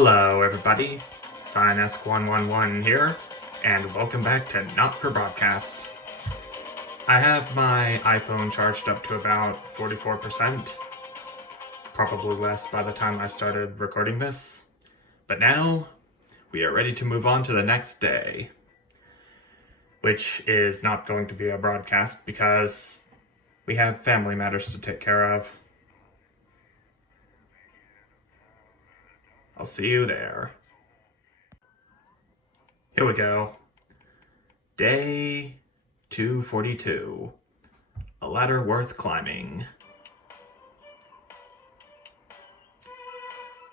Hello everybody, SignEsk111 here, and welcome back to Not for Broadcast. I have my iPhone charged up to about 44%, probably less by the time I started recording this, but now we are ready to move on to the next day, which is not going to be a broadcast because we have family matters to take care of. I'll see you there. Here we go. Day 242. A ladder worth climbing.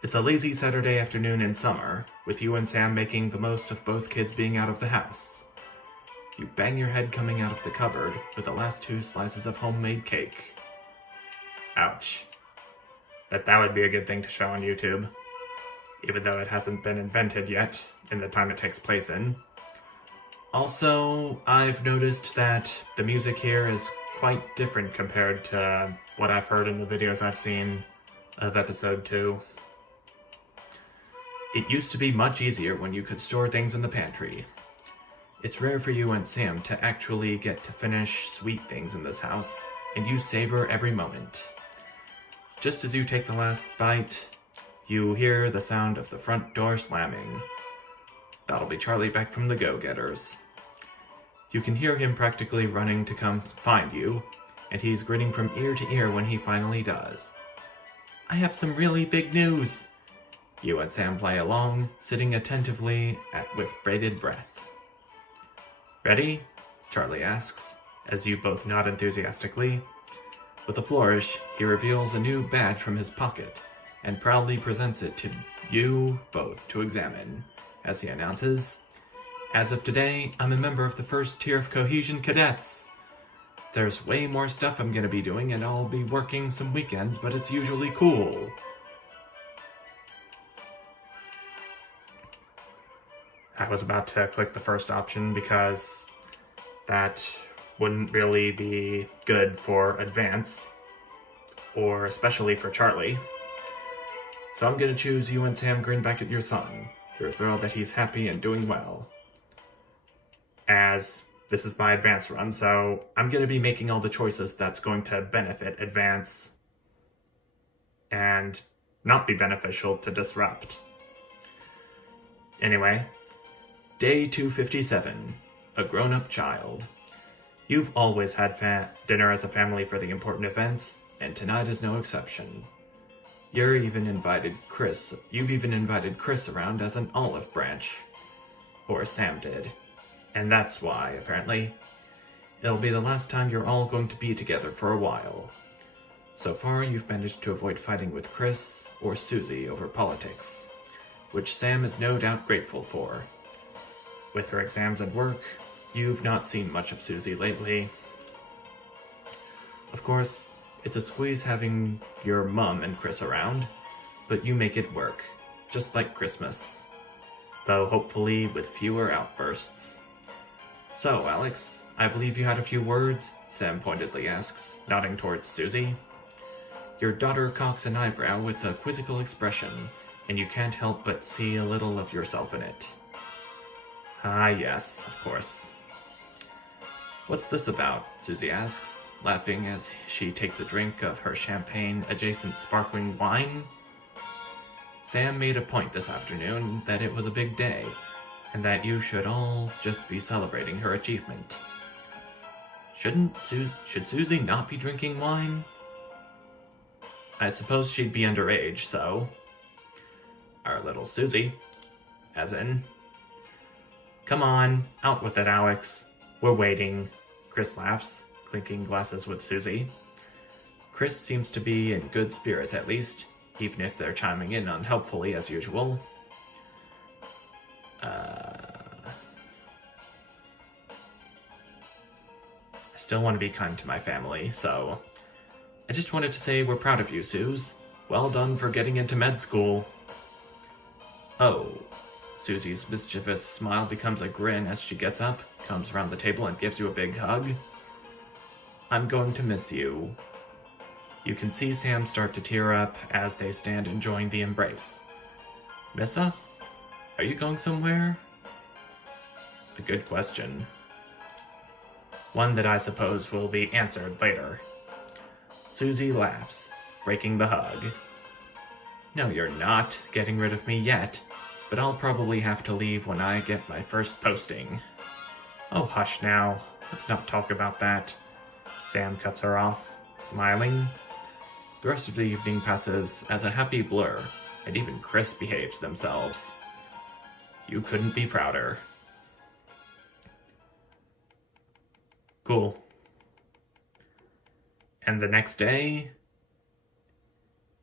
It's a lazy Saturday afternoon in summer, with you and Sam making the most of both kids being out of the house. You bang your head coming out of the cupboard with the last 2 slices of homemade cake. Ouch. Bet that would be a good thing to show on YouTube, even though it hasn't been invented yet in the time it takes place in. Also, I've noticed that the music here is quite different compared to what I've heard in the videos I've seen of episode 2. It used to be much easier when you could store things in the pantry. It's rare for you and Sam to actually get to finish sweet things in this house, and you savor every moment. Just as you take the last bite, you hear the sound of the front door slamming. That'll be Charlie back from the Go-Getters. You can hear him practically running to come find you, and he's grinning from ear to ear when he finally does. I have some really big news! You and Sam play along, sitting attentively with bated breath. Ready? Charlie asks, as you both nod enthusiastically. With a flourish, he reveals a new badge from his pocket, and proudly presents it to you both to examine, as he announces, "As of today, I'm a member of the first tier of Cohesion Cadets. There's way more stuff I'm gonna be doing, and I'll be working some weekends, but it's usually cool." I was about to click the first option because that wouldn't really be good for Advance, or especially for Charlie. So I'm gonna choose you and Sam grin back at your son. You're thrilled that he's happy and doing well. As this is my Advance run, so I'm gonna be making all the choices that's going to benefit Advance and not be beneficial to Disrupt. Anyway, Day 257, a grown-up child. You've always had dinner as a family for the important events, and tonight is no exception. You've even invited Chris around as an olive branch. Or Sam did. And that's why, apparently, it'll be the last time you're all going to be together for a while. So far, you've managed to avoid fighting with Chris or Susie over politics, which Sam is no doubt grateful for. With her exams and work, you've not seen much of Susie lately. Of course, it's a squeeze having your mum and Chris around, but you make it work, just like Christmas, though hopefully with fewer outbursts. So, Alex, I believe you had a few words, Sam pointedly asks, nodding towards Susie. Your daughter cocks an eyebrow with a quizzical expression, and you can't help but see a little of yourself in it. Ah, yes, of course. What's this about? Susie asks, laughing as she takes a drink of her champagne-adjacent sparkling wine. Sam made a point this afternoon that it was a big day, and that you should all just be celebrating her achievement. Should Susie not be drinking wine? I suppose she'd be underage, so... Our little Susie. As in... Come on, out with it, Alex. We're waiting. Chris laughs, clinking glasses with Susie. Chris seems to be in good spirits at least, even if they're chiming in unhelpfully as usual. I still want to be kind to my family, so... I just wanted to say we're proud of you, Suze. Well done for getting into med school. Oh. Susie's mischievous smile becomes a grin as she gets up, comes around the table, and gives you a big hug. I'm going to miss you. You can see Sam start to tear up as they stand enjoying the embrace. Miss us? Are you going somewhere? A good question. One that I suppose will be answered later. Susie laughs, breaking the hug. No, you're not getting rid of me yet, but I'll probably have to leave when I get my first posting. Oh, hush now. Let's not talk about that. Sam cuts her off, smiling. The rest of the evening passes as a happy blur, and even Chris behaves themselves. You couldn't be prouder. Cool. And the next day,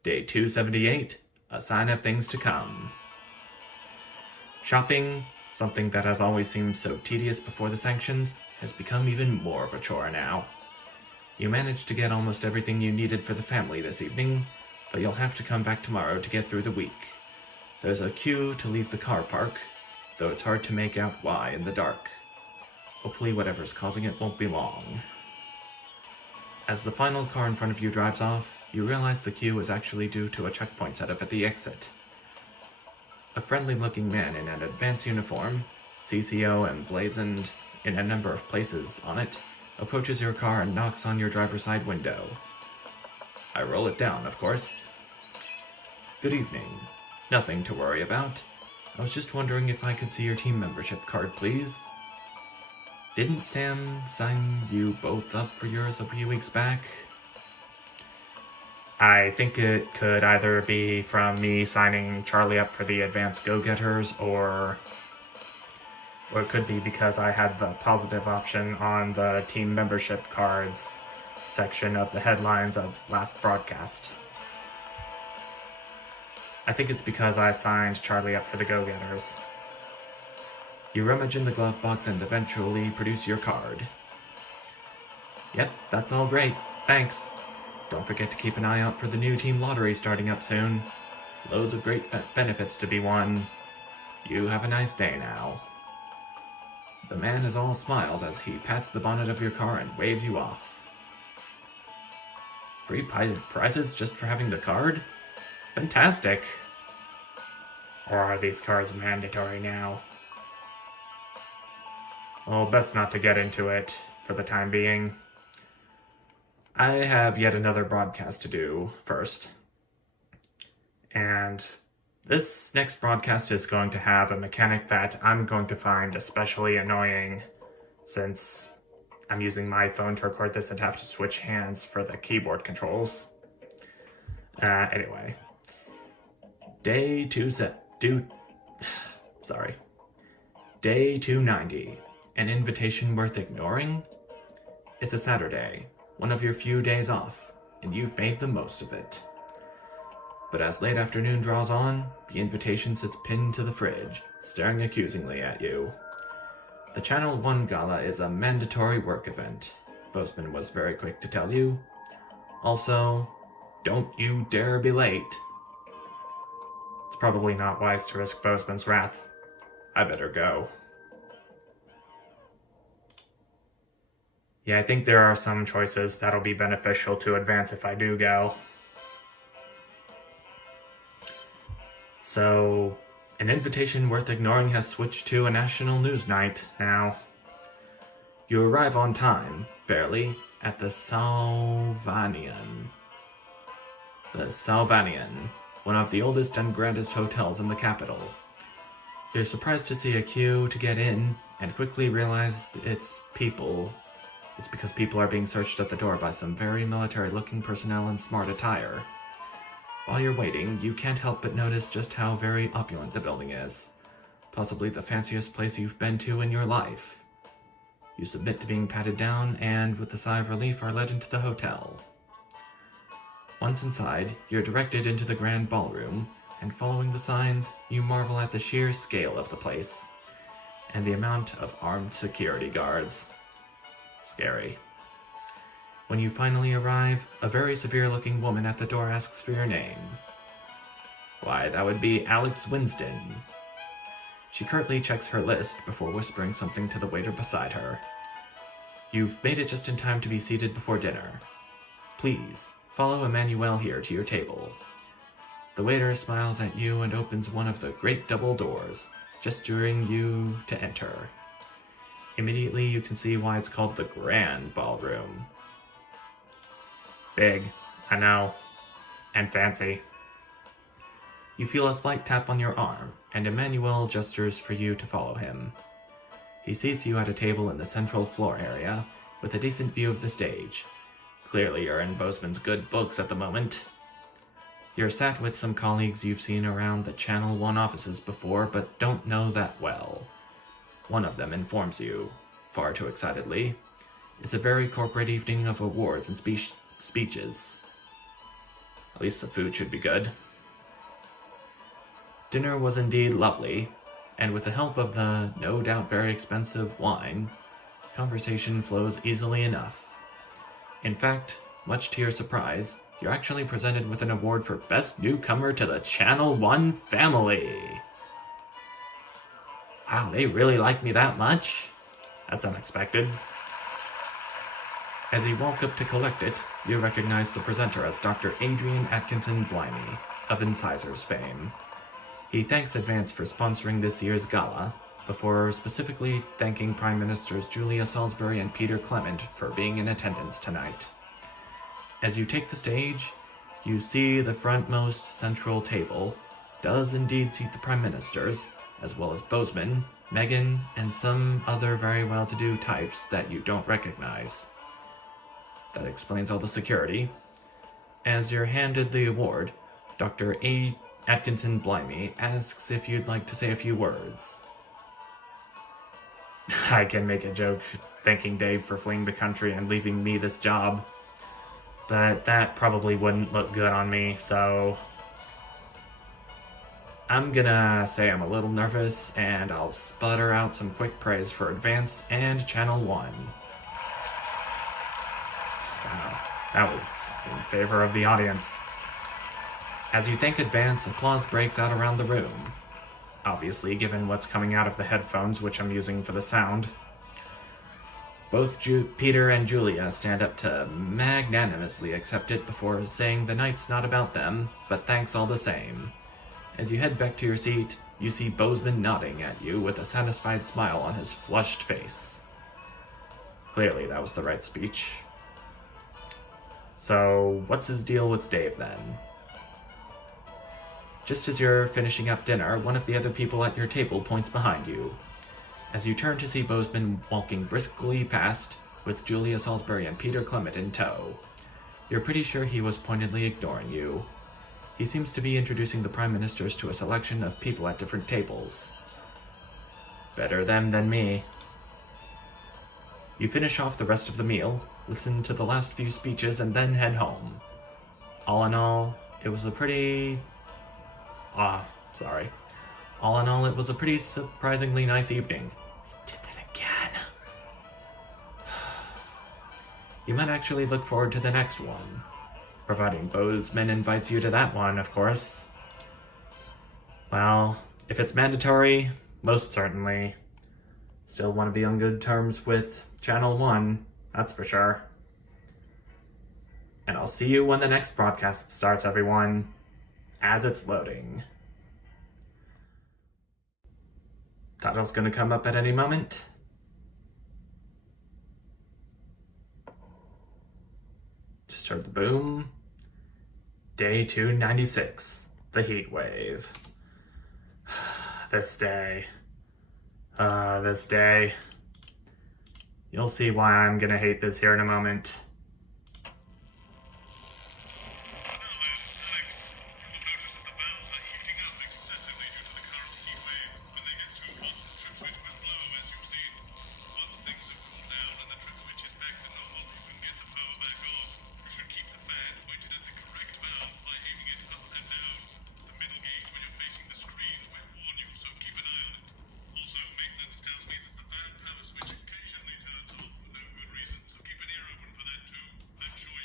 day 278, a sign of things to come. Shopping, something that has always seemed so tedious before the sanctions, has become even more of a chore now. You managed to get almost everything you needed for the family this evening, but you'll have to come back tomorrow to get through the week. There's a queue to leave the car park, though it's hard to make out why in the dark. Hopefully whatever's causing it won't be long. As the final car in front of you drives off, you realize the queue is actually due to a checkpoint setup at the exit. A friendly-looking man in an advanced uniform, CCO emblazoned in a number of places on it, approaches your car and knocks on your driver's side window. I roll it down, of course. Good evening. Nothing to worry about. I was just wondering if I could see your team membership card, please. Didn't Sam sign you both up for yours a few weeks back? I think it could either be from me signing Charlie up for the Advanced Go-Getters, or it could be because I had the positive option on the team membership cards section of the headlines of last broadcast. I think it's because I signed Charlie up for the Go-Getters. You rummage in the glove box and eventually produce your card. Yep, that's all great. Thanks. Don't forget to keep an eye out for the new team lottery starting up soon. Loads of great benefits to be won. You have a nice day now. The man is all smiles as he pats the bonnet of your car and waves you off. Free prizes just for having the card? Fantastic. Or are these cards mandatory now? Well, best not to get into it for the time being. I have yet another broadcast to do first. And this next broadcast is going to have a mechanic that I'm going to find especially annoying, since I'm using my phone to record this and have to switch hands for the keyboard controls. Anyway. Day 290. An invitation worth ignoring? It's a Saturday, one of your few days off, and you've made the most of it. But as late afternoon draws on, the invitation sits pinned to the fridge, staring accusingly at you. The Channel 1 Gala is a mandatory work event, Bozeman was very quick to tell you. Also, don't you dare be late. It's probably not wise to risk Bozeman's wrath. I better go. Yeah, I think there are some choices that'll be beneficial to advance if I do go. So, an invitation worth ignoring has switched to a national news night now. You arrive on time, barely, at the Salvanian. The Salvanian, one of the oldest and grandest hotels in the capital. You're surprised to see a queue to get in, and quickly realize it's because people are being searched at the door by some very military-looking personnel in smart attire. While you're waiting, you can't help but notice just how very opulent the building is. Possibly the fanciest place you've been to in your life. You submit to being patted down, and with a sigh of relief are led into the hotel. Once inside, you're directed into the grand ballroom, and following the signs, you marvel at the sheer scale of the place, and the amount of armed security guards. Scary. When you finally arrive, a very severe-looking woman at the door asks for your name. Why, that would be Alex Winston. She curtly checks her list before whispering something to the waiter beside her. You've made it just in time to be seated before dinner. Please, follow Emmanuel here to your table. The waiter smiles at you and opens one of the great double doors, gesturing you to enter. Immediately you can see why it's called the Grand Ballroom. Big, I know, and fancy. You feel a slight tap on your arm, and Emmanuel gestures for you to follow him. He seats you at a table in the central floor area, with a decent view of the stage. Clearly you're in Bozeman's good books at the moment. You're sat with some colleagues you've seen around the Channel 1 offices before, but don't know that well. One of them informs you, far too excitedly, it's a very corporate evening of awards and speeches. At least the food should be good. Dinner was indeed lovely, and with the help of the no doubt very expensive wine, conversation flows easily enough. In fact, much to your surprise, you're actually presented with an award for Best Newcomer to the Channel 1 family. Wow, they really like me that much? That's unexpected. As you walk up to collect it, you recognize the presenter as Dr. Adrian Atkinson Blimey, of Incisors fame. He thanks Advance for sponsoring this year's gala, before specifically thanking Prime Ministers Julia Salisbury and Peter Clement for being in attendance tonight. As you take the stage, you see the frontmost central table does indeed seat the Prime Ministers, as well as Bozeman, Meghan, and some other very well-to-do types that you don't recognize. That explains all the security. As you're handed the award, Dr. Atkinson Blimey asks if you'd like to say a few words. I can make a joke thanking Dave for fleeing the country and leaving me this job, but that probably wouldn't look good on me, so I'm gonna say I'm a little nervous, and I'll sputter out some quick praise for Advance and Channel 1. Wow, that was in favor of the audience. As you thank Advance, applause breaks out around the room. Obviously, given what's coming out of the headphones, which I'm using for the sound. Both Peter and Julia stand up to magnanimously accept it before saying the night's not about them, but thanks all the same. As you head back to your seat, you see Bozeman nodding at you with a satisfied smile on his flushed face. Clearly, that was the right speech. So, what's his deal with Dave then? Just as you're finishing up dinner, one of the other people at your table points behind you. As you turn to see Bozeman walking briskly past, with Julia Salisbury and Peter Clement in tow. You're pretty sure he was pointedly ignoring you. He seems to be introducing the Prime Ministers to a selection of people at different tables. Better them than me. You finish off the rest of the meal, listen to the last few speeches, and then head home. All in all, it was a pretty surprisingly nice evening. I did that again. You might actually look forward to the next one. Providing Bozeman invites you to that one, of course. Well, if it's mandatory, most certainly. Still want to be on good terms with Channel 1, that's for sure. And I'll see you when the next broadcast starts, everyone, as it's loading. Title's gonna come up at any moment. Just heard the boom. Day 296, the heat wave. This day. This day. You'll see why I'm gonna hate this here in a moment.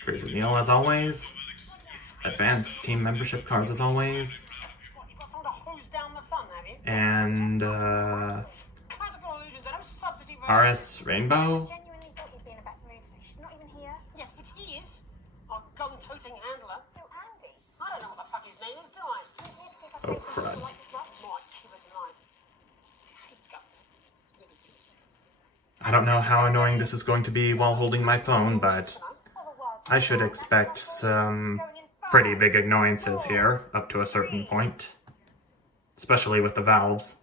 Crazy meal as always. Advanced team membership cards as always. And RS Rainbow. Yes, but he is our gun-toting handler. Oh, Andy. I don't know what the fuck his name Oh, crud. I don't know how annoying this is going to be while holding my phone, but I should expect some pretty big annoyances here, up to a certain point. Especially with the valves.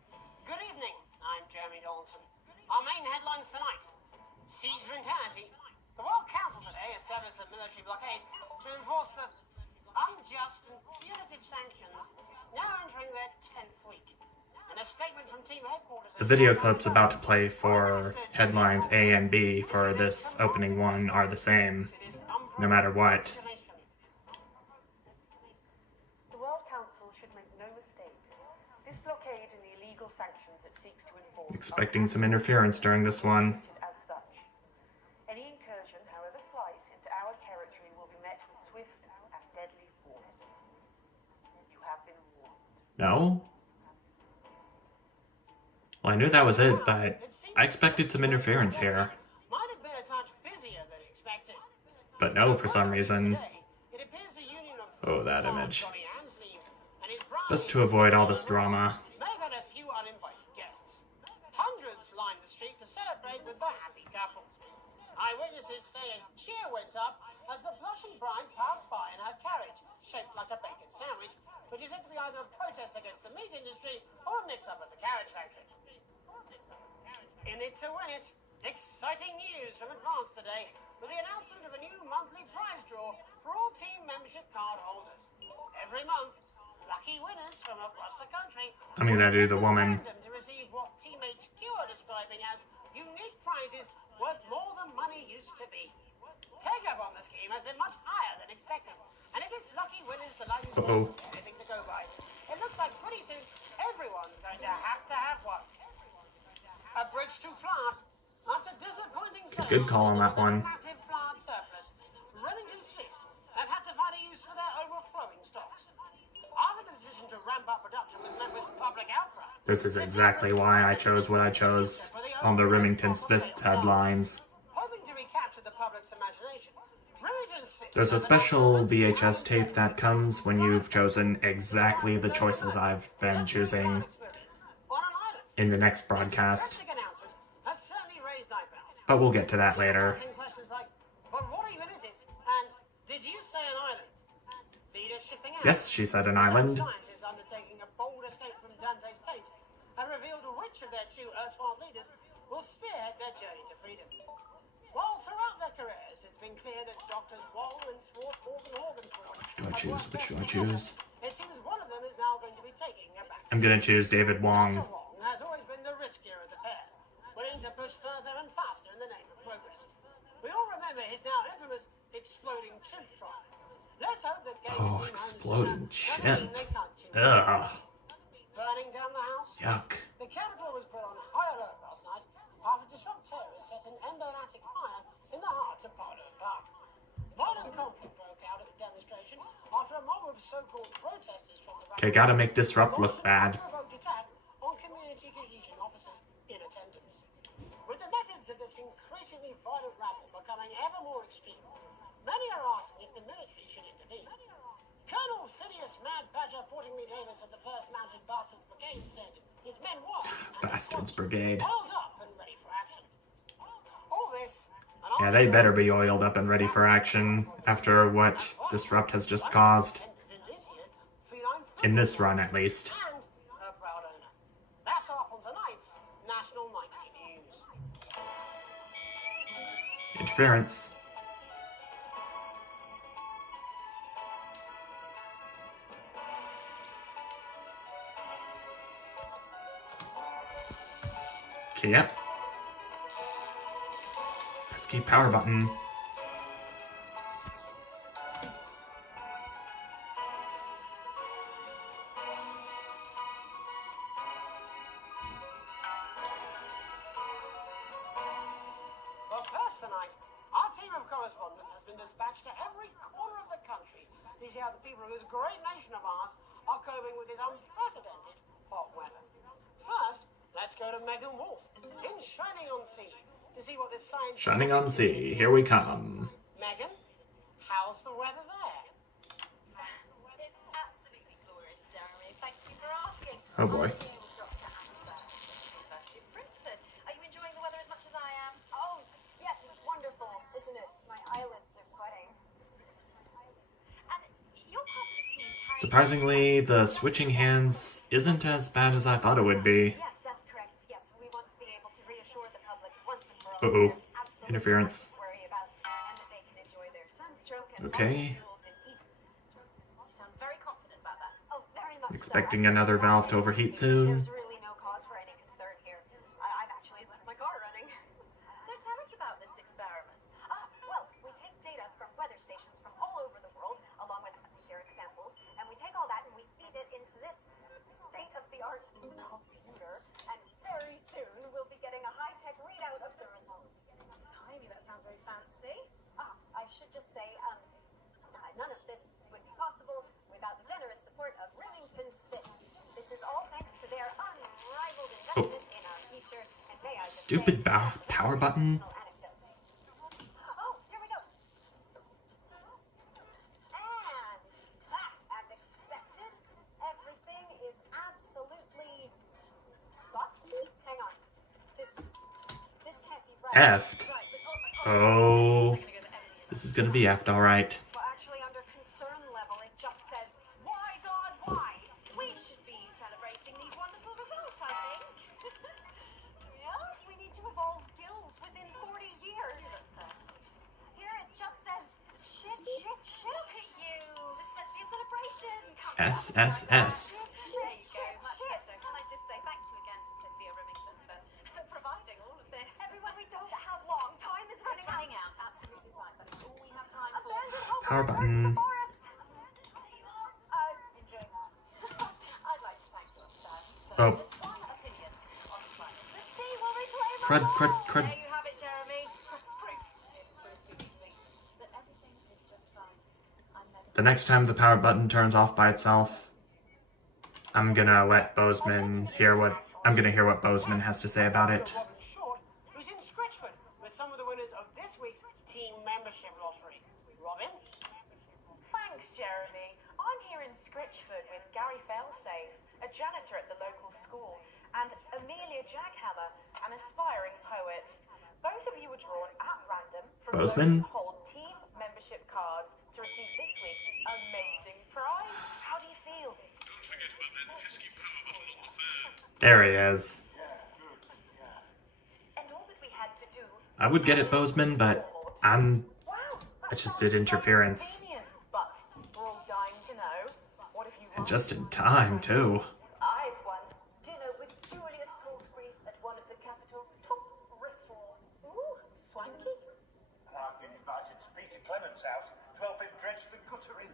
Good evening, I'm Jeremy Dawson. Our main headlines tonight. Siege mentality. The World Council today established a military blockade to enforce the unjust and punitive sanctions now entering their 10th week. And a statement from team headquarters... The video clips about to play for headlines A and B for this opening one are the same, no matter what. The World Council should make no mistake. This blockade and the illegal sanctions it seeks to enforce... Expecting some interference during this one. ...as such. Any incursion, however slight, into our territory will be met with swift and deadly force. You have been warned. No? Well, I knew that was it, but I expected some interference here. Might have been a touch busier than expected. But no, for some reason. Oh, that image. Just to avoid all this drama. May have had a few uninvited guests. Hundreds lined the street to celebrate with the happy couple. Eyewitnesses say a cheer went up as the blushing bride passed by in her carriage, shaped like a bacon sandwich, which is said to be either a protest against the meat industry or a mix-up at the carriage factory. In it to win it, exciting news from Advance today with the announcement of a new monthly prize draw for all team membership card holders. Every month, lucky winners from across the country I'm gonna do the woman. to receive what Team HQ are describing as unique prizes worth more than money used to be. Take-up on the scheme has been much higher than expected, and it gives lucky winners the license to anything to go by. It looks like pretty soon everyone's going to have one. A bridge to Flard. After disappointing sales, Good call on that one. massive Flard surplus, Remington's Fist have had to find a use for their overflowing stocks. After the decision to ramp up production was met with public outcry. This is exactly why I chose what I chose on the Remington's Fists headlines. Hoping to recapture the public's imagination, Remington's Fist There's a special VHS tape that comes when you've chosen exactly the choices I've been choosing in the next broadcast. But we'll get to that later. But what even is it? And did you say an island? Leaders shipping out. Yes, she said an island. Scientists undertaking a bold escape from Dante's Tate have revealed which of their two erstwhile leaders will spearhead their journey to freedom. While throughout their careers, it's been clear that doctors Wall and Swart Horgensward Which do I choose? it seems one of them is now going to be taking a back. I'm gonna choose David Wong. Dr. Wong has always been the riskier of the pair, willing to push further and faster in the name of progress. We all remember his now infamous exploding chimp trial. Let's hope that Oh, exploding chimp. Ugh. Burning down the house. Yuck. The Capitol was put on high alert last night after disrupt terrorists set an emblematic fire in the heart of Parliament Park. Violent conflict broke out at the demonstration after a mob of so-called protesters tried to... Okay, gotta make Disrupt look bad. ...attack on community cohesion officers in attendance. With the methods of this increasingly violent rabble becoming ever more extreme, many are asking if the military should intervene. Colonel Phineas Mad Badger Fortingly Davis of the 1st Mounted Bastards Brigade said his men were Bastards Brigade. oiled up and ready for action. All this... Yeah, they better be oiled up and ready for action after what Disrupt has just caused. In this run, at least. And her proud owner. That's up on tonight's National Nightly News. Interference. Okay, yep. Pesky power button. But first tonight, our team of correspondents has been dispatched to every corner of the country to see how the people of this great nation of ours are coping with this unprecedented hot weather. First, let's go to Megan Wolf in Shining-on-Sea to see what this science... Shining-on-Sea, here we come. Megan, how's the weather there? It's absolutely Oh boy. University of Princeton. Are you enjoying the weather as much as I am? Oh, yes, it's wonderful, isn't it? My eyelids are sweating. And you're part of a team carrying... Surprisingly, the switching hands isn't as bad as I thought it would be. Yes, that's correct. Yes, we want to be able to reassure the public once and for all Uh-oh. that there's absolutely Interference. nothing to worry about, and that they can enjoy their sunstroke and Okay. fuels in heat. You sound very confident about that. Oh, very much so. Expecting another valve to overheat soon. There's really no cause for any concern here. I've actually left my car running. So tell us about this experiment. Well, we take data from weather stations from all over the world, along with atmospheric samples, and we take all that and we feed it into this state-of-the-art computer, and very soon we'll be getting a high-tech readout of the results. Maybe that sounds very fancy. I should just say, none of this would be possible without the generous support of Remington's Fist. This is all thanks to their unrivaled investment in our future, and may I just Stupid say, power button. Oh, here we go. And, as expected, everything is absolutely fucked. Hang on. This can't be right. Effed. Oh. This is gonna be effed, alright. Well, actually, under concern level, it just says, why, God, why? We should be celebrating these wonderful results, I think. Yeah, we need to evolve gills within 40 years. Here it just says, shit. Look at you. This is meant to be a celebration. Come on. SSS. There you go. Much better. Can I just say thank you again to Sophia Remington for providing all of this? Everyone, we don't have long. Time is running out. Running out. Absolutely right. That's all we have time for. Abandon hope Power and return to the button. forest. Enjoy that. I'd like to thank Dr. Burns for Oh. just one opinion on the climate. The sea will reclaim us Crud, all. crud, crud. There you have it, Jeremy. Proof. That everything is just fine. I'm never... The next time the power button turns off by itself, I'm gonna let Bozeman hear what Bozeman has to say about it. Robin Short, who's in Scritchford with some of the winners of this week's team membership lottery. Robin? Thanks, Jeremy. I'm here in Scritchford with Gary Failsafe, a janitor at the local school, and Amelia Jackhammer, an aspiring poet. Both of you were drawn at random from Bozeman? those who hold team membership cards to receive this week's amazing prize. How do you feel? There he is. And all that we had to do... I would get it, Bozeman, but I Wow, just did interference. convenient, but we're all dying to know. What have you won? And just in time, too. I've won dinner with Julius Salisbury at one of the capital's top restaurants. Ooh, swanky. And I've been invited to Peter Clement's house to help him dredge the gutter in.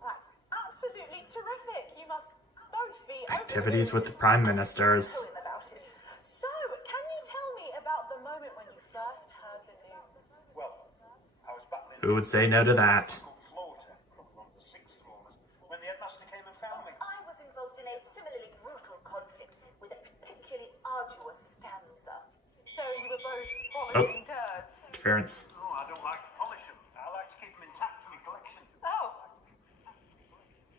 That's absolutely terrific. You must both be Activities with the Prime Ministers. overjoyed about it. So, can you tell me about the moment when you first heard the news? Well, I was battling Who would say no to that? floor temper on the 6th floor when the headmaster came and found me. I was involved in a similarly brutal conflict with a particularly arduous stanza. So you were both polishing turds. Interference. Oh, I don't like to polish them. I like to keep them intact for my collection. Oh.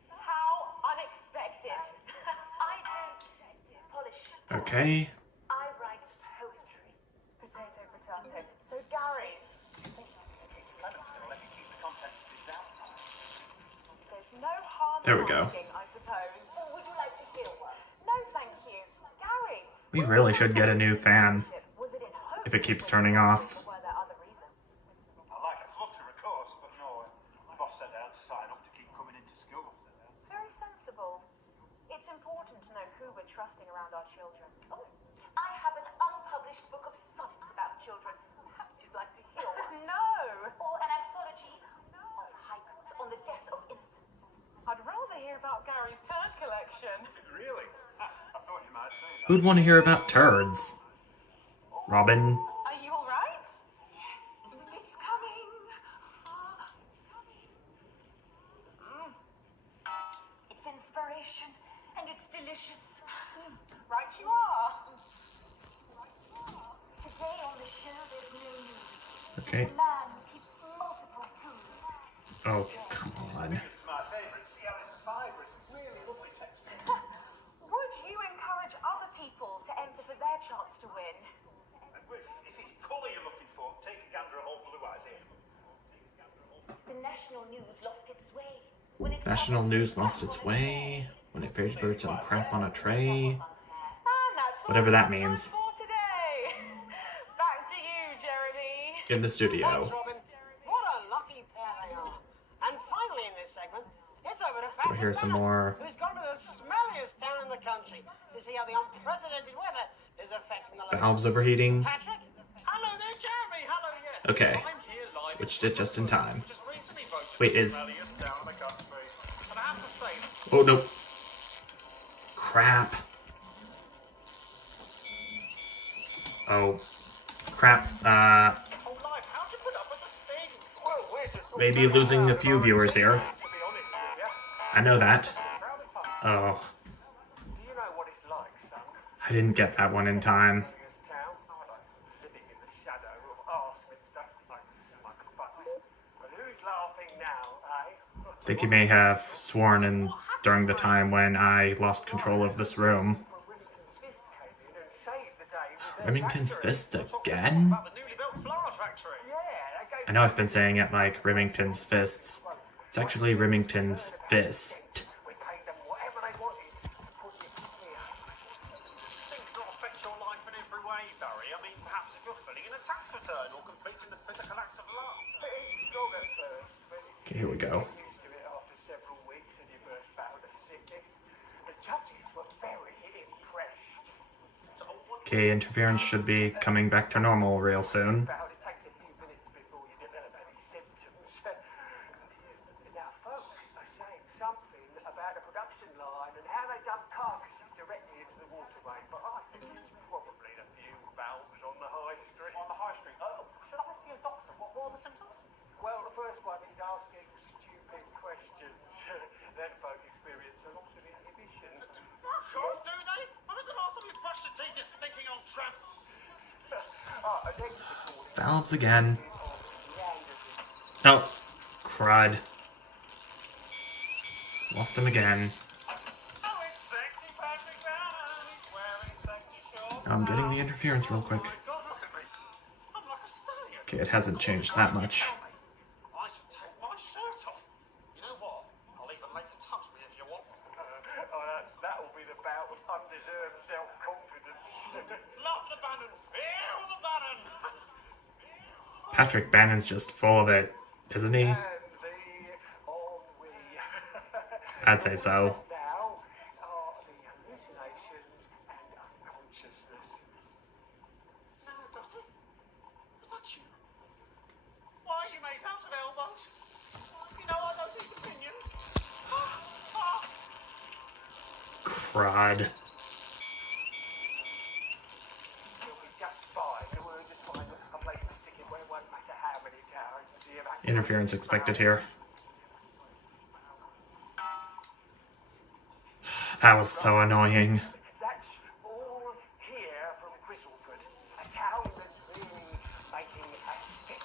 How unexpected. I don't polish. Okay. I write poetry. Potato, potato. So, Gary, Clement's going to let me keep the contents of his down. there's no harm There we in go. asking, I suppose. Or would you like to hear one? No, thank you. Gary. We really should get a new fan. Was it in hope If it keeps that turning off. Or were there other reasons? I like a flutter, of course, but no, my boss said I had to sign up to keep coming into school. Very sensible. It's important to know who we're trusting around our children. Oh, I have an unpublished book of sonnets about children. Perhaps you'd like to hear one. No! Or an anthology of haikus on the death of innocence. I'd rather hear about Gary's turd collection. Really? I thought you might say that. Who'd want to hear about turds? Robin. Are you alright? It's coming. It's inspiration, and it's delicious. Right you are. Today on the show, there's no news. Okay. Just a man who keeps multiple coos. Oh, come on. It's my favourite. See how it's a fibre. It's really lovely texture. national news lost its way. When it National news lost its way when it favors some crap on a tray. Whatever that means. For today. Back to you, Jeremy. In the studio. Thanks, Robin. What a lucky pair they are. And finally in this segment, it's over to Do I Patrick hear some Bennett, more who's gone to the smelliest town in the country to see how the unprecedented weather is affecting the valves locals. overheating? Patrick? Hello there, Jeremy. Hello, yes. Okay. I'm here live. Switched it just in time. Just recently voted Wait, the is... smelliest town in the country. And I have to say, Oh, no. Crap. Oh. Crap. oh, live, how'd you put up with the sting? Well, we're just Maybe losing a few viewers here. To be honest with you, I know that. proud of fun. Oh. Do you know what it's like, son? I didn't get that one in time. This town, I like living in the shadow of Arseminster, like smug fucks. But who's laughing now, eh? I think you may have sworn in during the time when I lost control of this room. Remington's Fist came in and saved the day with their Remington's Fist factory. again? About the newly built flour factory. Yeah, they gave I know I've been saying it like Remington's Fists. It's actually Remington's Fist. We paid them whatever they wanted to put it here. Does this not affect your life in every way, Barry? I mean, perhaps if you're filling in a tax return or completing the physical act of love. It's strong at first, but Okay, here we go. used to it after several weeks in your first bout of sickness. The judges were very impressed. So what Okay, interference should be coming back to normal real soon. about it takes a few minutes before you develop any symptoms. Now, folks are saying something about the production line and how they dump carcasses directly into the waterway, but I think it's probably the few valves on the high street. On the high street? Oh, should I see a doctor? What are the symptoms? Well, the first one is asking stupid questions. Then folk experience a loss of inhibition. Of course, do they? When was the last time you brushed your teeth, you stinking old tramp? Next recording. Valves again. Oh, crud. Lost him again. Oh, it's sexy Patrick Bannon. He's wearing sexy shorts. I'm getting the interference real quick. Oh my God, look at me. I'm like a stallion. Okay, it hasn't changed that much. I should take my shirt off. You know what? I'll even let you touch me if you want. That'll be the bout of undeserved self-confidence. Love the Bannon. Feel the Bannon. Patrick Bannon's just full of it, isn't he? And the ennui. I'd say so. Now are the hallucinations and unconsciousness. No, Dottie. Was that you? Why are you made out of elbows? You know I don't eat opinions. Crud. You'll be just fine. We'll just find a place to stick it where it won't matter how many times you have Interference expected here. That was so annoying. That's all here from Grizzleford, a town that's really making a stick.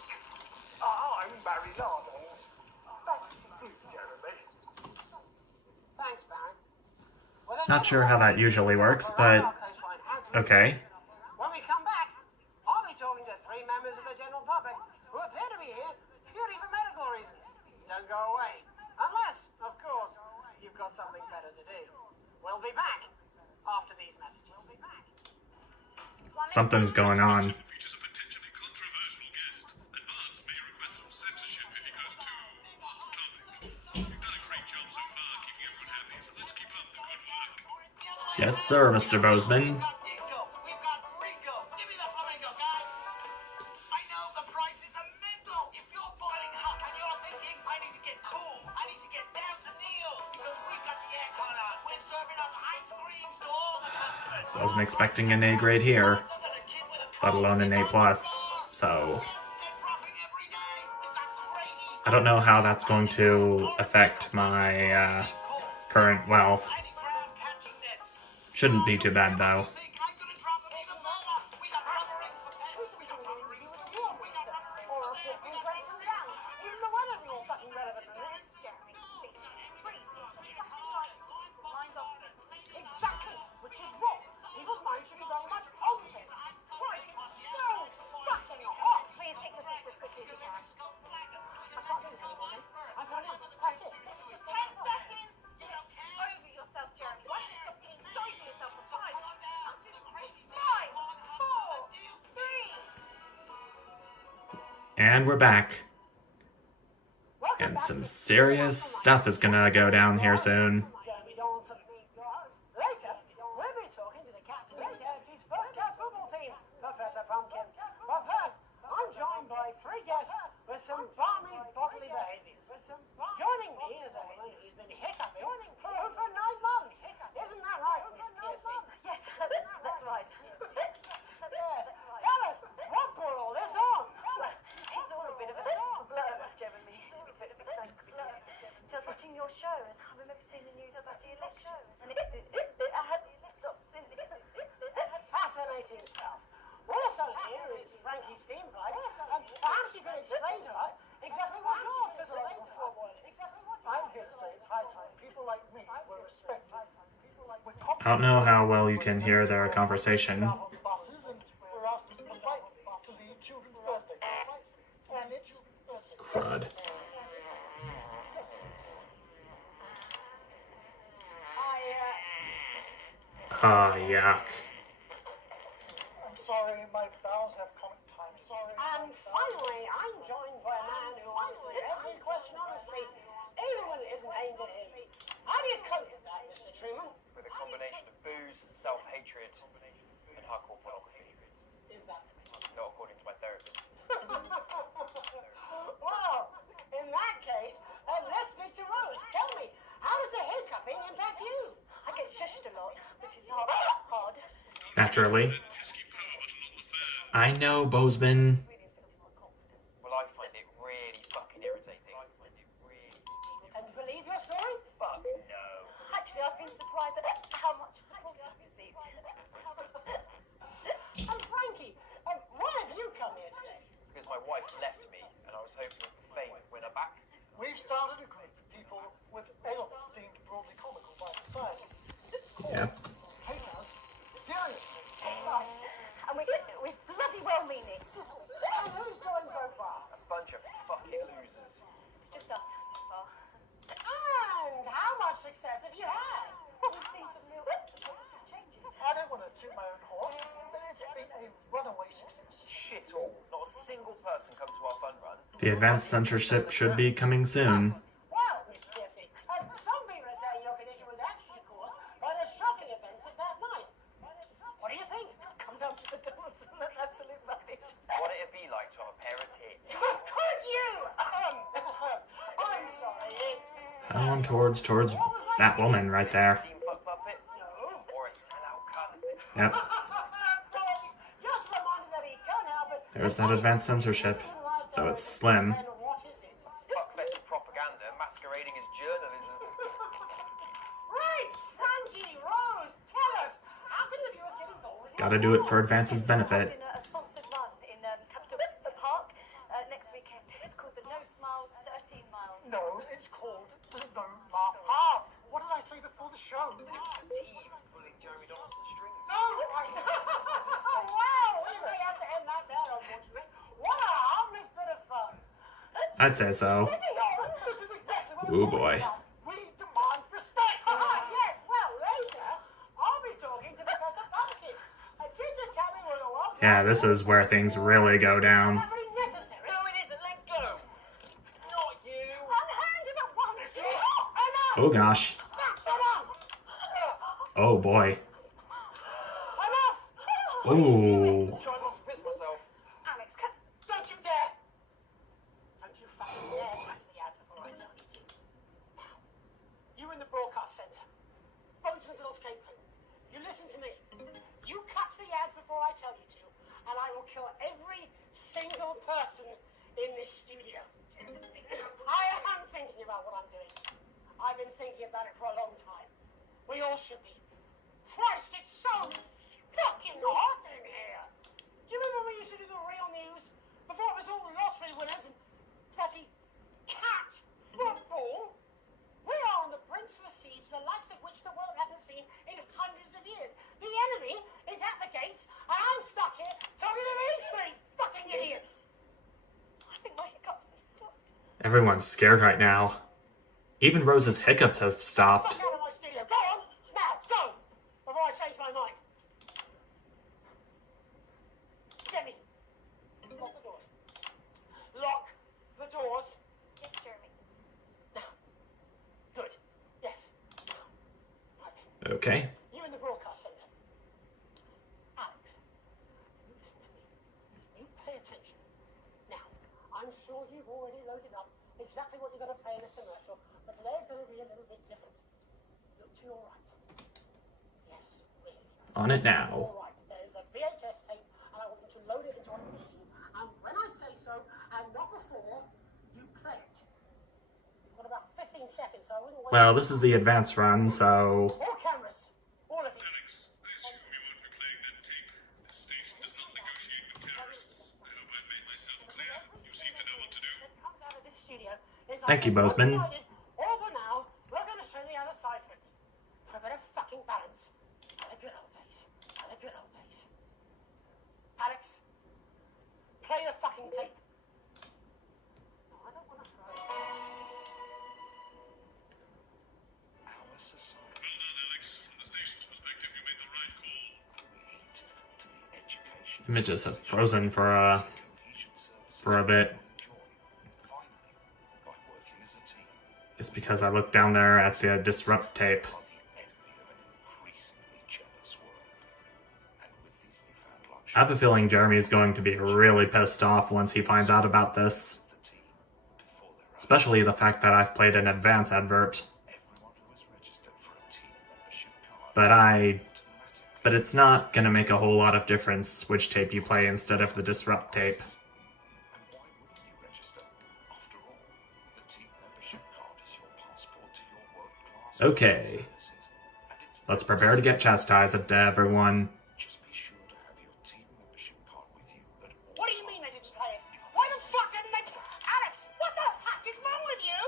I'm Barry Lardons. Back to you, Jeremy. Thanks, Barry. Well, then Not sure how that usually works, but okay. When we come back, I'll be talking to 3 members of the general public who appear to be here purely for medical reasons. Don't go away. Unless, of course, you've got something better to do. We'll be back after these messages. Something's going on. Features a potentially controversial guest, and Barnes may request some censorship if he goes too off-topic. You've done a great job so far keeping everyone happy, so let's keep up the good work. Yes, sir, Mr. Bozeman. We've got Ringos. Give me the flamingo, guys. I know the prices are mental. If you're boiling hot and you're thinking, I need to get cool, I need to get down to Neil's because we've got the aircon on. We're serving up ice creams to all the customers. Wasn't expecting an A grade here, let alone an A+. So I don't know how that's going to affect my current wealth. Shouldn't be too bad though. Exactly, which is wrong. People's minds should be very much on things. Christ, it's so fucking hot. Please take the seats as quickly as you can. I can't do this anymore, mate. I And we're back. Welcome And back some to serious stuff is gonna go down here soon. Jeremy Donaldson. Later, we'll be talking to the captain of TFG's first cat football team, Professor Pumpkin. But first, I'm joined by three guests with some balmy bodily behaviours. Joining me is a woman who's been hiccuping for over 9 months. Isn't that right, Miss Piercy? Yes, that's right. Yes. Tell us, what brought all this on? Tell us. It's all a bit of a blur, Jeremy, to be totally frank with you. So I was watching your show, and I remember seeing the news about the election, and it hasn't stopped since. Fascinating stuff. Also here is Frankie Steampipe. Perhaps you could explain to us exactly what your physiological forewarning is. I'm here to say it's high time people like me were respected. I don't know how well you can hear their conversation. On the buses and we're asked to polite to leave children's birthday parties. And it's just Crud. Yuck. I'm sorry, my bowels have comic time. Sorry. And finally, I'm joined by a man who answers every question honestly, even when it isn't aimed at him. How do you cope with that, Mr. Truman? With a combination of booze, self-hatred, and hardcore pornography. Is that Not according to my therapist. Well, in that case, let's speak to Rose. Tell me, how does the hiccuping impact you? I get shushed a lot, which is hard. Naturally. Pesky power button on the fan. I know, Bozeman. Well, I find it really fucking irritating. I find it really... Tend to believe your story? Fuck no. Actually, I've been surprised at how much support I've received. And Frankie, why have you come here today? Because my wife left me, and I was hoping that fame would win her back. We've started a group for people with ailments deemed broadly comical by society. It's called Yep. Take Us Seriously. That's right. And we bloody well mean it. And who's joined so far? A bunch of fucking losers. It's just us so far. And how much success have you had? Well, we've seen some real positive changes. I don't want to toot my own horn, but it's been a runaway success. Shit all. Not a single person come to our fun run. The advanced censorship should be coming soon. Well, Miss Piercy, some people are saying your condition was actually caused by the shocking events of that night. What do you think? Come down to the donuts, and that's absolute rubbish. What it'd be like to have a pair of tits. Could you? I'm sorry, it's... On towards that woman right there. Team fuck puppet? Or a sellout cunt? Yep. Just reminded that he can't help it. There's that advanced censorship. Though it's slim. And what is it? Fuckfest propaganda masquerading as journalism. Right, Frankie, Rose, tell us, how can the viewers get involved with Gotta do it for Advance's benefit. In a sponsored run in Capital Park next weekend. It's called the No Smiles 13 Miles. No, it's called the No Laugh Half. What did I say before the show? Team pulling Jeremy Donaldson's strings. No, Wow, we have to end that there, unfortunately. What a harmless bit of fun. I'd say so. this is exactly what Ooh, I'm talking boy. about. We demand respect. Yes, well, later, I'll be talking to Professor Pumpkin. Ginger tell me what the world Yeah, this is where things really go down. everything necessary. No, it isn't. Let go. Not you. Unhand him at once! Enough! Oh gosh. That's enough! Oh boy. Enough! Ooh. Try not to piss myself. Alex, don't you dare! Don't you fucking dare back to the ads before I tell you to. Now, you in the broadcast centre. Bozeman's little escape room. You listen to me. You cut to the ads before I tell you to, and I will kill every single person in this studio. I am thinking about what I'm doing. I've been thinking about it for a long time. We all should be. Christ, it's so fucking hot in here. Do you remember when we used to do the real news? Before it was all lottery winners and bloody cat football? We are on the brink of a siege the likes of which the world hasn't seen in hundreds of years. The enemy is at the gates, and I'm stuck here talking to these three fucking idiots. I think my hiccups have stopped. Everyone's scared right now. Even Rose's hiccups have stopped. Fuck out of my studio. Go on, now, go, before I change my mind. Jenny, lock the doors. Okay. You in the broadcast centre. Alex, you listen to me. You pay attention. Now, I'm sure you've already loaded up exactly what you're going to play in the commercial, but today's going to be a little bit different. Look to your right. Yes, really. On it To now. your right, there's a VHS tape, and I want you to load it into one of the machines. And when I say so, and not before, you play it. You've got about 15 seconds, so I wouldn't wait. Well, this is the advanced run, so... All cameras, all of you. Alex, I assume you won't be playing that tape. This station does not negotiate with terrorists. I hope I've made myself clear. You seem to know what to do. That comes out of this studio is Thank you, either Bozeman. one-sided, or but now we're going to show the other side for a bit of fucking balance. Are the good old days. Are the good old days. Alex, play the fucking tape. No, I don't want to throw it. Well done, Alex. From the station's perspective, you made the right call. Images have frozen for a bit. It's because I looked down there at the disrupt tape. I have a feeling Jeremy is going to be really pissed off once he finds out about this. Especially the fact that I've played an advance advert. But it's not gonna make a whole lot of difference which tape you play instead of the disrupt tape. Okay. Let's prepare to get chastised, everyone. What do you mean they didn't play it? Why the fuck didn't they? Alex, what the heck is wrong with you?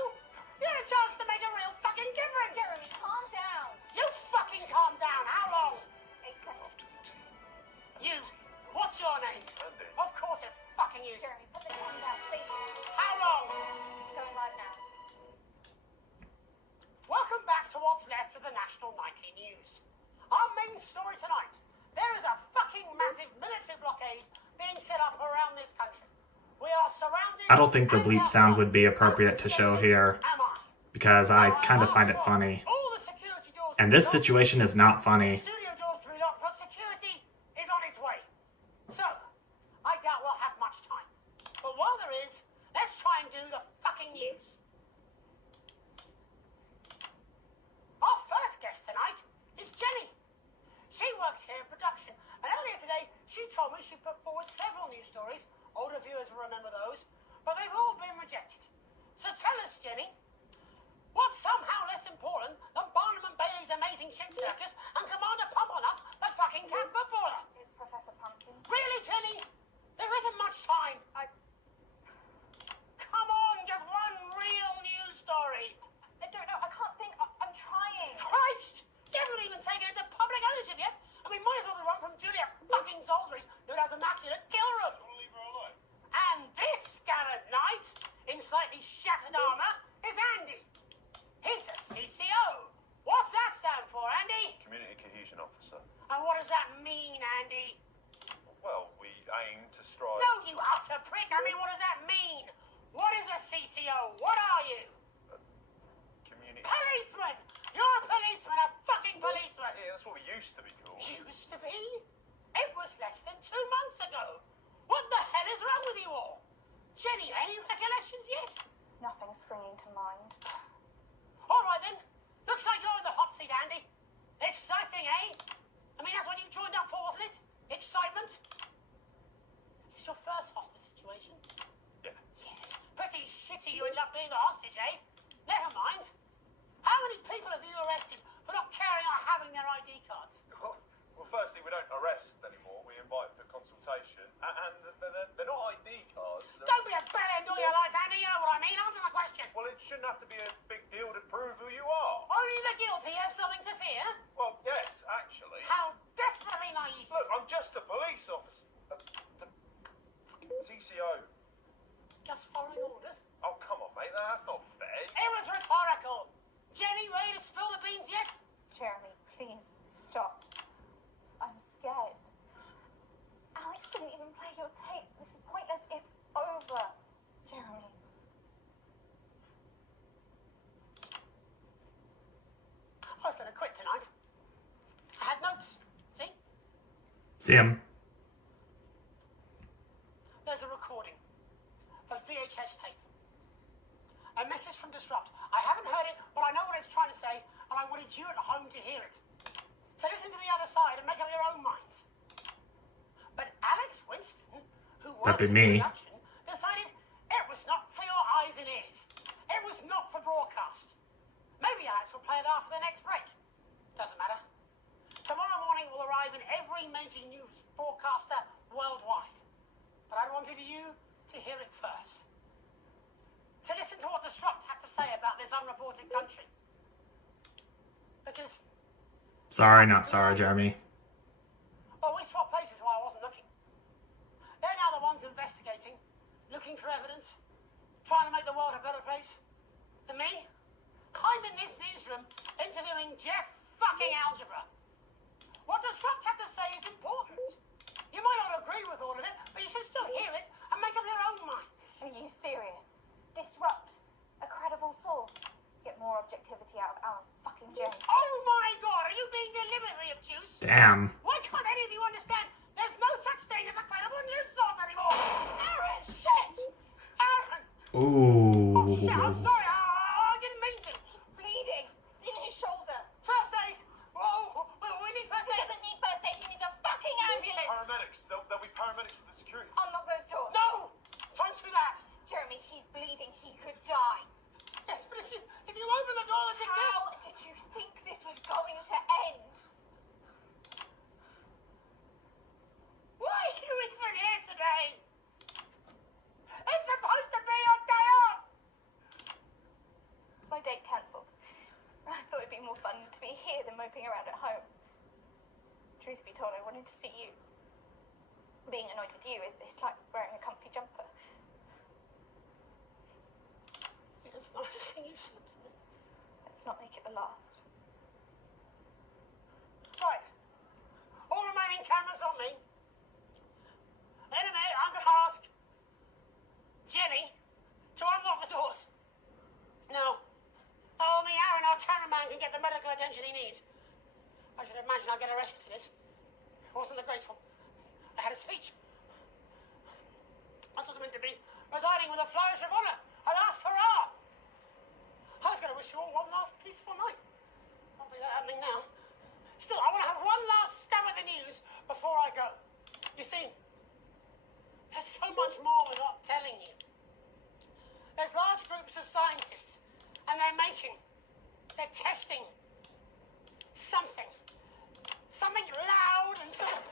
You had a chance to make a real fucking difference. Jeremy, calm down. You fucking calm down. How long? Exactly. You. What's your name? Andy. Of course it fucking is. Jeremy, put the camera down, please. How long? Going live now. Welcome back to what's left of the national nightly news. Our main story tonight. There is a fucking massive military blockade being set up around this country. We are surrounded. I don't think the and bleep sound would be outnumbered. appropriate to show here, Am I? because I kind of find it funny. All the security doors And to this be locked. situation is not funny. Studio doors to be locked, but security is on its way. So, I doubt we'll have much time. But while there is, let's try and do the fucking news. Our first guest tonight is Jenny. She works here in production, and earlier today she told me she put forward several news stories. Older viewers will remember those, but they've all been rejected. So tell us, Jenny, what's somehow less important than Barnum and Bailey's Amazing Ship Circus and Commander Pumpernuts, the fucking cat footballer? It's Professor Pumpkin. Really, Jenny? There isn't much time. Come on, just one real news story. I don't know. I can't think. I'm trying. Christ! You haven't even taken it to public ownership yet. I mean, might as well be run from Julia fucking Salisbury's no doubt immaculate kill room. And this gallant knight, in slightly shattered armour, is Andy. He's a CCO. What's that stand for, Andy? Community Cohesion Officer. And what does that mean, Andy? Well, we aim to strive... No, you utter prick. I mean, what does that mean? What is a CCO? What are you? Community... Policeman! You're a policeman, a fucking policeman! Yeah, that's what we used to be called. Used to be? It was less than 2 months ago. What the hell is wrong with you all? Jenny, any recollections yet? Nothing springing to mind. All right then. Looks like you're in the hot seat, Andy. Exciting, eh? I mean, that's what you joined up for, wasn't it? Excitement? This is your first hostage situation? Yeah. Yes. Pretty shitty you ended up being a hostage, eh? Never mind. How many people have you arrested for not carrying or having their ID cards? Well, firstly, we don't arrest anymore. We invite for consultation. And they're not ID cards. Don't be a bad end all your life, Andy. You know what I mean. Answer the question. Well, it shouldn't have to be a big deal to prove who you are. Only the guilty have something to fear. Well, yes, actually. How desperately naive. Look, I'm just a police officer. The fucking CCO. Just following orders. Oh, come on, mate. That's not fair. It was rhetorical. Jenny, ready to spill the beans yet? Jeremy, please stop. I'm scared. Alex didn't even play your tape. This is pointless. It's over. Jeremy. I was going to quit tonight. See him. There's a recording. A VHS tape. A message from Disrupt. I haven't heard it, but I know what it's trying to say, and I wanted you at home to hear it. To listen to the other side and make up your own minds. But Alex Winston, who works in production, decided it was not for your eyes and ears. It was not for broadcast. Maybe Alex will play it after the next break. Doesn't matter. Tomorrow morning will arrive in every major news broadcaster worldwide. But I wanted you to hear it first. To listen to what Disrupt had to say about this unreported country. Because... Sorry, not sorry, Jeremy. Well, we swapped places while I wasn't looking. They're now the ones investigating, looking for evidence, trying to make the world a better place. And me? I'm in this newsroom interviewing Jeff fucking Algebra. What Disrupt have to say is important. You might not agree with all of it, but you should still hear it and make up your own minds. Are you serious? Disrupt. A credible source. Get more objectivity out of Alan fucking James. Oh my god, are you being deliberately obtuse? Damn. Why can't any of you understand there's no such thing as a credible news source anymore? Aaron! Shit! Aaron! Ooh. Oh shit, I'm sorry, I didn't mean to. He's bleeding. It's in his shoulder. First aid! Whoa, we need first He aid! doesn't need first aid. He needs a fucking ambulance. Paramedics. There'll be paramedics for the security. Unlock those doors. No! Don't do that! Jeremy, he's bleeding. He could die. Yes, but if you open the door, it's a How did you think this was going to end? Why are you even here today? It's supposed to be your day off! My date cancelled. I thought it'd be more fun to be here than moping around at home. Truth be told, I wanted to see you. Being annoyed with you is like wearing a comfy jumper. It's the nicest thing you've said to me. Let's not make it the last. Right. All remaining cameras on me. In a minute, I'm going to ask Jenny to unlock the doors. Now, only Aaron, our cameraman, can get the medical attention he needs. I should imagine I'll get arrested for this. It wasn't the graceful. I had a speech. I was meant to be residing with a flourish of honour, a last hurrah. I was going to wish you all one last peaceful night. I don't see that happening now. Still, I want to have one last stab at the news before I go. You see, there's so much more we're not telling you. There's large groups of scientists, and they're testing something. Something loud and something...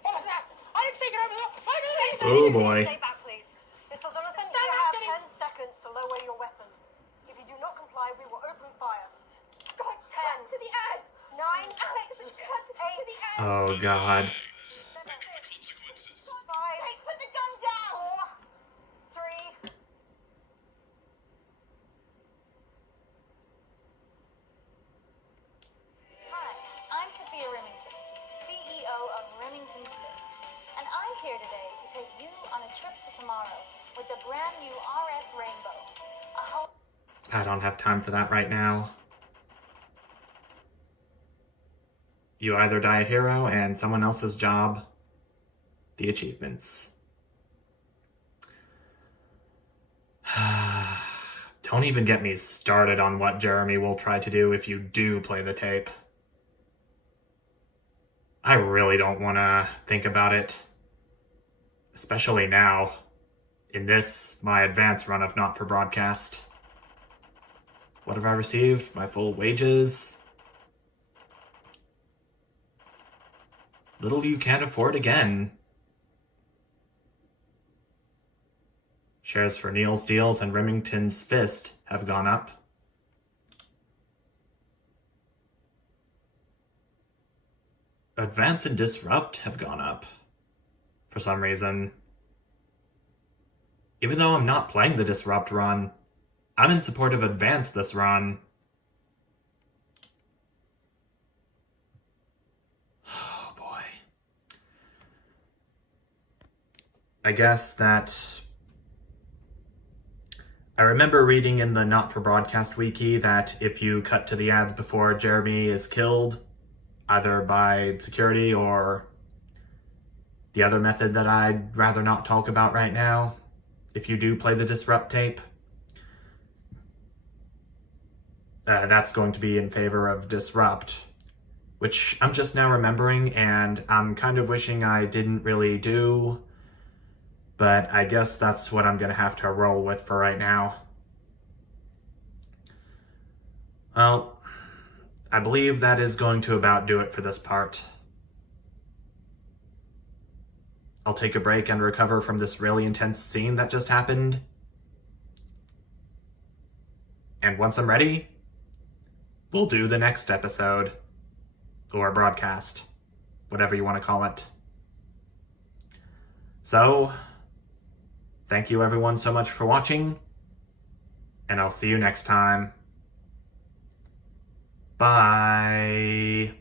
What was that? I didn't think it over there. I didn't. Oh boy. Stay back, please. Mr. Jonathan, Stand you back, have Jenny. 10 seconds to lower your weapon. If you do not comply, we will open fire. God, 10. to the ads! 9. Alex, cut to the ads! Oh god. 7. 5. Hey, put the gun down! 4. 3. Hi, I'm Sophia Remington, CEO of Remington's List, and I'm here today to take you on a trip to tomorrow with the brand new RS Rainbow. I don't have time for that right now. You either die a hero and someone else's job, the achievements. Don't even get me started on what Jeremy will try to do if you do play the tape. I really don't want to think about it. Especially now, in this, my advanced run of Not For Broadcast. What have I received? My full wages? Little you can't afford again. Shares for Neil's Deals and Remington's Fist have gone up. Advance and Disrupt have gone up. For some reason. Even though I'm not playing the Disrupt run, I'm in support of Advance this run. Oh boy. I guess that... I remember reading in the Not For Broadcast wiki that if you cut to the ads before Jeremy is killed, either by security or The other method that I'd rather not talk about right now, if you do play the Disrupt tape, that's going to be in favor of Disrupt, which I'm just now remembering, and I'm kind of wishing I didn't really do, but I guess that's what I'm going to have to roll with for right now. Well, I believe that is going to about do it for this part. I'll take a break and recover from this really intense scene that just happened. And once I'm ready, we'll do the next episode. Or broadcast. Whatever you want to call it. So, thank you everyone so much for watching. And I'll see you next time. Bye.